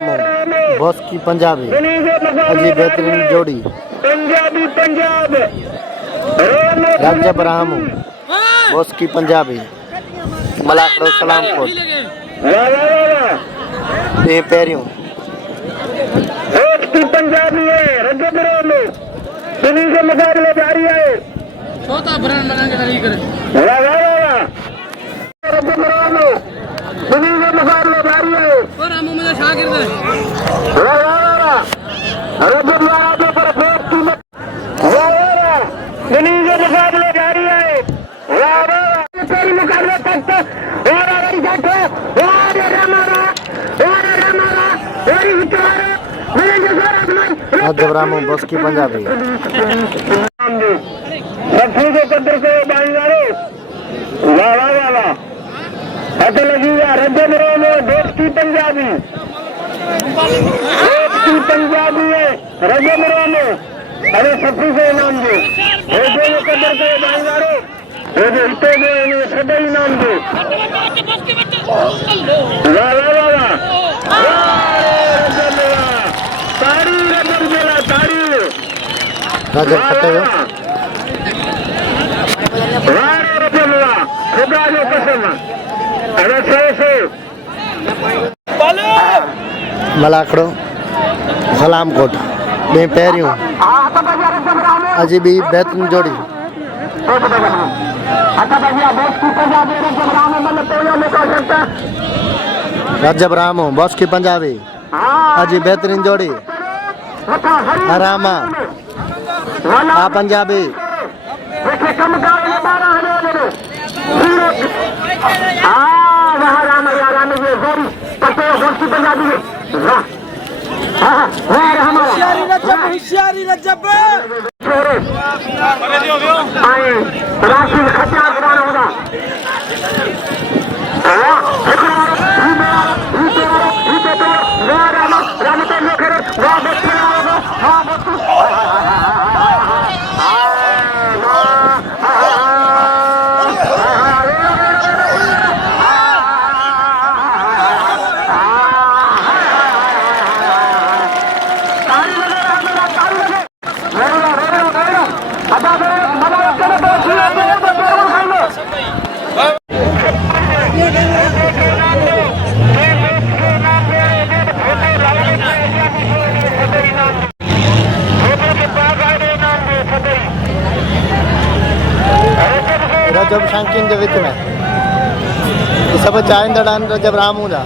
boss की पंजाबी अजी बेहतरीन जोड़ी पंजाबी पंजाब राजा ब्राह्मो बॉस की पंजाबी मलाकड़ो सलामकोट ये पैरियों बॉस की पंजाबी है रजब ब्राह्मो सुनी के मुकाबले जारी है चौथा ब्रांड बनाने की करे वाह वाह वाह रजब ब्राह्मो सुनी के मुकाबले जारी है और हम में शागिर्द है वाह वाह वाह रजब ब्राह्मो पर बॉस की वाह वाह सुनी के मुकाबले जारी है वाह वाह तेरी मुकाबले तक और अरे जाके और रमारा और विचार मेरे जैसा राजा ब्राह्मो बॉस की पंजाबी रखी के कदर से बाईवारो वाह वाह वाह वाह हथ लगी है रजब ब्राह्मो देश की पंजाबी है रजब ब्राह्मो अरे सफी से इनाम दो कदर से बाईवारो हिते में सदा इनाम दो वाह वाह वाह वाह ताड़ी रजब मेला ताड़ी राजा फतेह खुदा जो कसम अरे सौ मलाकड़ो सलामकोट ये पैरियों अजी भी बेहतरीन जोड़ी राजा ब्राह्मो बॉस की पंजाबी अजी बेहतरीन जोड़ी आरामा आ पंजाबी होशियारी रजब राशि खर्चा कराना होगा रजब शांकिन जे विच में सब चाहींदड़ आहिनि रजब रामू जा